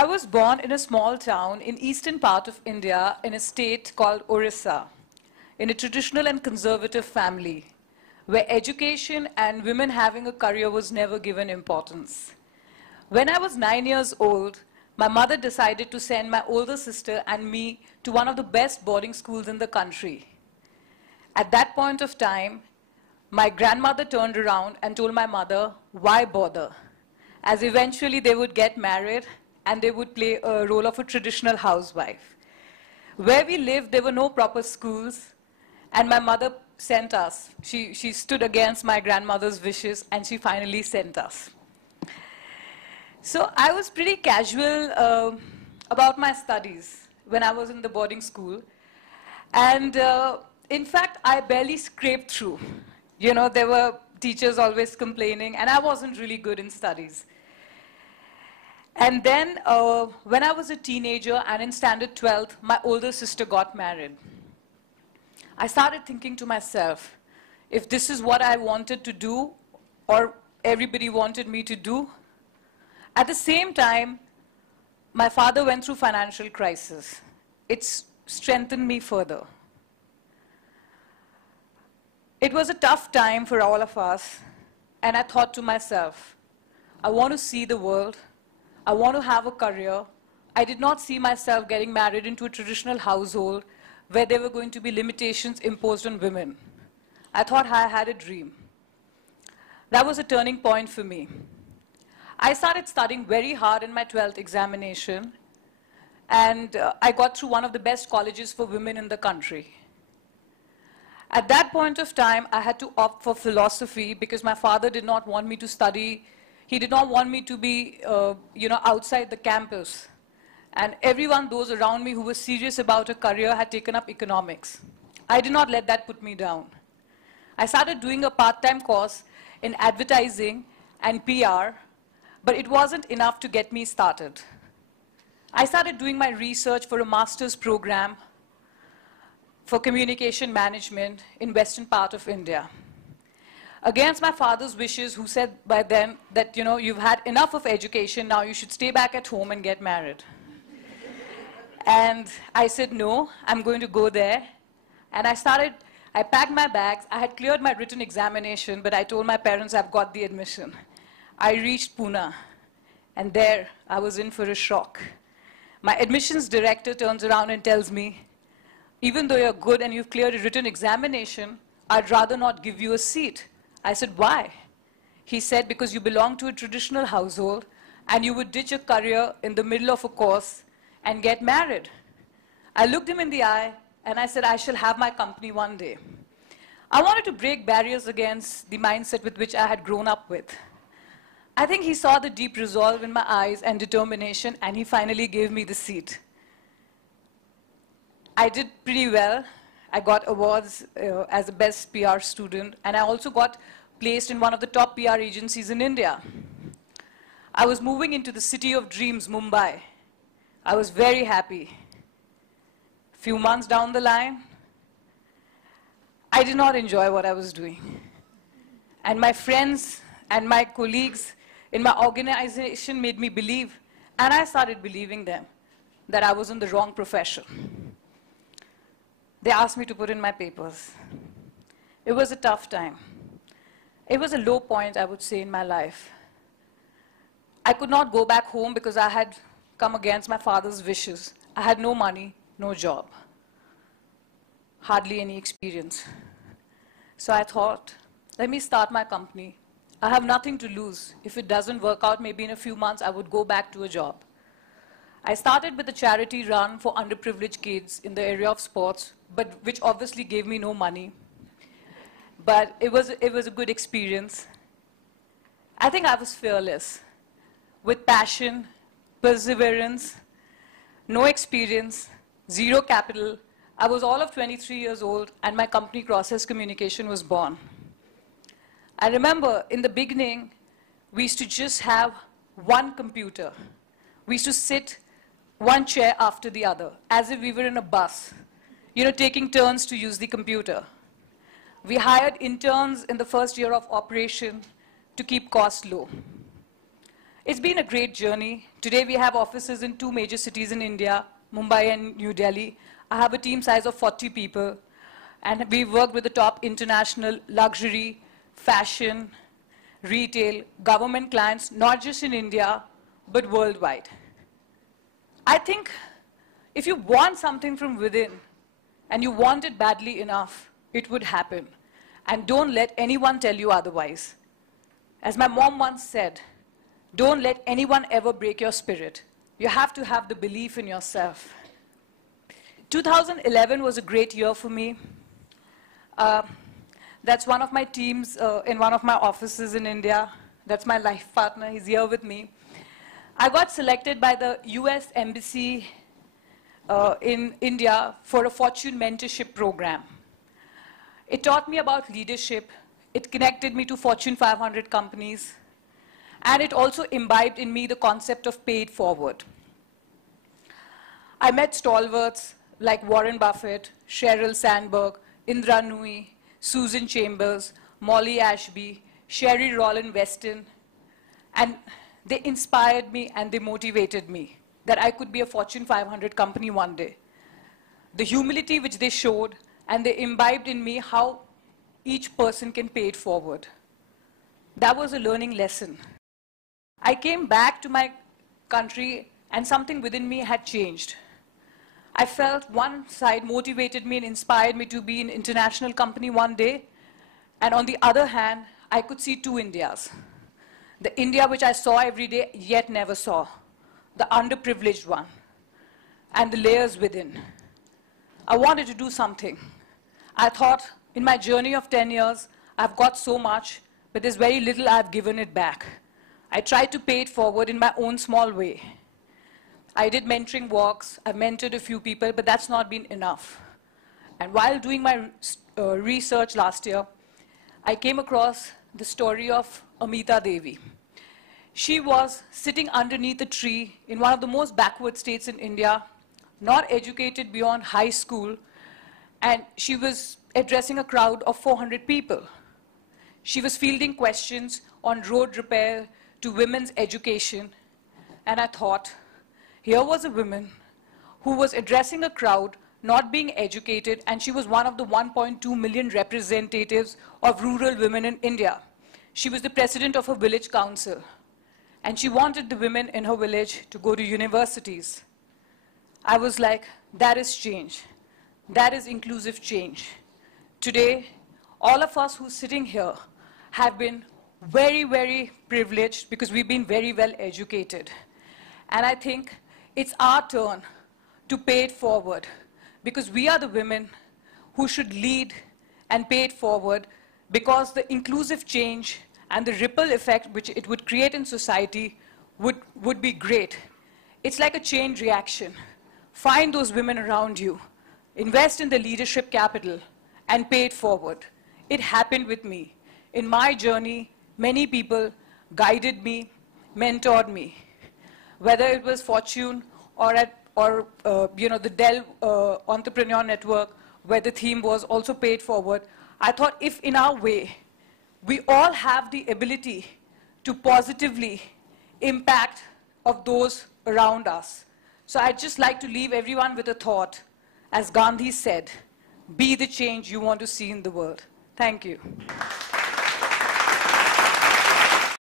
I was born in a small town in eastern part of India in a state called Orissa, in a traditional and conservative family, where education and women having a career was never given importance. When I was 9 years old, my mother decided to send my older sister and me to one of the best boarding schools in the country. At that point of time, my grandmother turned around and told my mother, why bother? As eventually they would get married and they would play a role of a traditional housewife. Where we lived, there were no proper schools, and my mother sent us. She stood against my grandmother's wishes, and she finally sent us. So I was pretty casual about my studies when I was in the boarding school. And in fact, I barely scraped through. You know, there were teachers always complaining, and I wasn't really good in studies. And then when I was a teenager and in standard 12th, my older sister got married. I started thinking to myself, if this is what I wanted to do, or everybody wanted me to do. At the same time, my father went through financial crisis. It's strengthened me further. It was a tough time for all of us, and I thought to myself, I want to see the world. I want to have a career. I did not see myself getting married into a traditional household where there were going to be limitations imposed on women. I thought I had a dream. That was a turning point for me. I started studying very hard in my 12th examination, and I got through one of the best colleges for women in the country. At that point of time, I had to opt for philosophy because my father did not want me to study. He did not want me to be, outside the campus. And everyone, those around me who was serious about a career, had taken up economics. I did not let that put me down. I started doing a part-time course in advertising and PR, but it wasn't enough to get me started. I started doing my research for a master's program for communication management in western part of India. Against my father's wishes, who said by then that, you've had enough of education, now you should stay back at home and get married. And I said, no, I'm going to go there. And I packed my bags. I had cleared my written examination, but I told my parents I've got the admission. I reached Pune, and there I was in for a shock. My admissions director turns around and tells me, even though you're good and you've cleared a written examination, I'd rather not give you a seat. I said, why? He said, because you belong to a traditional household, and you would ditch a career in the middle of a course and get married. I looked him in the eye, and I said, I shall have my company one day. I wanted to break barriers against the mindset with which I had grown up with. I think he saw the deep resolve in my eyes and determination, and he finally gave me the seat. I did pretty well. I got awards as a best PR student, and I also got placed in one of the top PR agencies in India. I was moving into the city of dreams, Mumbai. I was very happy. Few months down the line, I did not enjoy what I was doing. And my friends and my colleagues in my organization made me believe, and I started believing them, that I was in the wrong profession. They asked me to put in my papers. It was a tough time. It was a low point, I would say, in my life. I could not go back home because I had come against my father's wishes. I had no money, no job, hardly any experience. So I thought, let me start my company. I have nothing to lose. If it doesn't work out, maybe in a few months, I would go back to a job. I started with a charity run for underprivileged kids in the area of sports, but which obviously gave me no money. But it was a good experience. I think I was fearless, with passion, perseverance, no experience, zero capital. I was all of 23 years old, and my company, Process Communication, was born. I remember in the beginning, we used to just have one computer. We used to sit one chair after the other, as if we were in a bus, taking turns to use the computer. We hired interns in the first year of operation to keep costs low. It's been a great journey. Today we have offices in 2 major cities in India, Mumbai and New Delhi. I have a team size of 40 people, and we've worked with the top international luxury, fashion, retail, government clients, not just in India, but worldwide. I think if you want something from within, and you want it badly enough, it would happen. And don't let anyone tell you otherwise. As my mom once said, don't let anyone ever break your spirit. You have to have the belief in yourself. 2011 was a great year for me. That's one of my teams in one of my offices in India. That's my life partner. He's here with me. I got selected by the US Embassy in India for a Fortune mentorship program. It taught me about leadership. It connected me to Fortune 500 companies. And it also imbibed in me the concept of pay it forward. I met stalwarts like Warren Buffett, Sheryl Sandberg, Indra Nooyi, Susan Chambers, Molly Ashby, Sherry Rollin Weston, and they inspired me and they motivated me that I could be a Fortune 500 company one day. The humility which they showed, and they imbibed in me how each person can pay it forward. That was a learning lesson. I came back to my country and something within me had changed. I felt one side motivated me and inspired me to be an international company one day, and on the other hand, I could see 2 Indias. The India which I saw every day, yet never saw. The underprivileged one, and the layers within. I wanted to do something. I thought, in my journey of 10 years, I've got so much, but there's very little I've given it back. I tried to pay it forward in my own small way. I did mentoring walks, I've mentored a few people, but that's not been enough. And while doing my research last year, I came across the story of Amita Devi. She was sitting underneath a tree in one of the most backward states in India, not educated beyond high school, and she was addressing a crowd of 400 people. She was fielding questions on road repair to women's education, and I thought, here was a woman who was addressing a crowd, not being educated, and she was one of the 1.2 million representatives of rural women in India. She was the president of a village council, and she wanted the women in her village to go to universities. I was like, that is change. That is inclusive change. Today, all of us who's sitting here have been very, very privileged because we've been very well educated. And I think it's our turn to pay it forward because we are the women who should lead and pay it forward because the inclusive change and the ripple effect which it would create in society would be great. It's like a chain reaction. Find those women around you, invest in the leadership capital, and pay it forward. It happened with me. In my journey, many people guided me, mentored me. Whether it was Fortune or the Dell Entrepreneur Network, where the theme was also paid forward, I thought if in our way, we all have the ability to positively impact of those around us. So I'd just like to leave everyone with a thought. As Gandhi said, be the change you want to see in the world. Thank you.